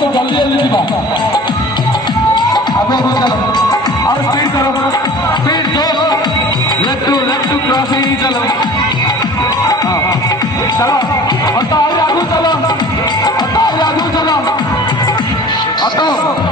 तो जल्दी जल्दी जी बात आगे चलो और स्पीड करो स्पीड दो लेफ्ट टू क्रॉसिंग चलो चलो आगे चलो आगे चलो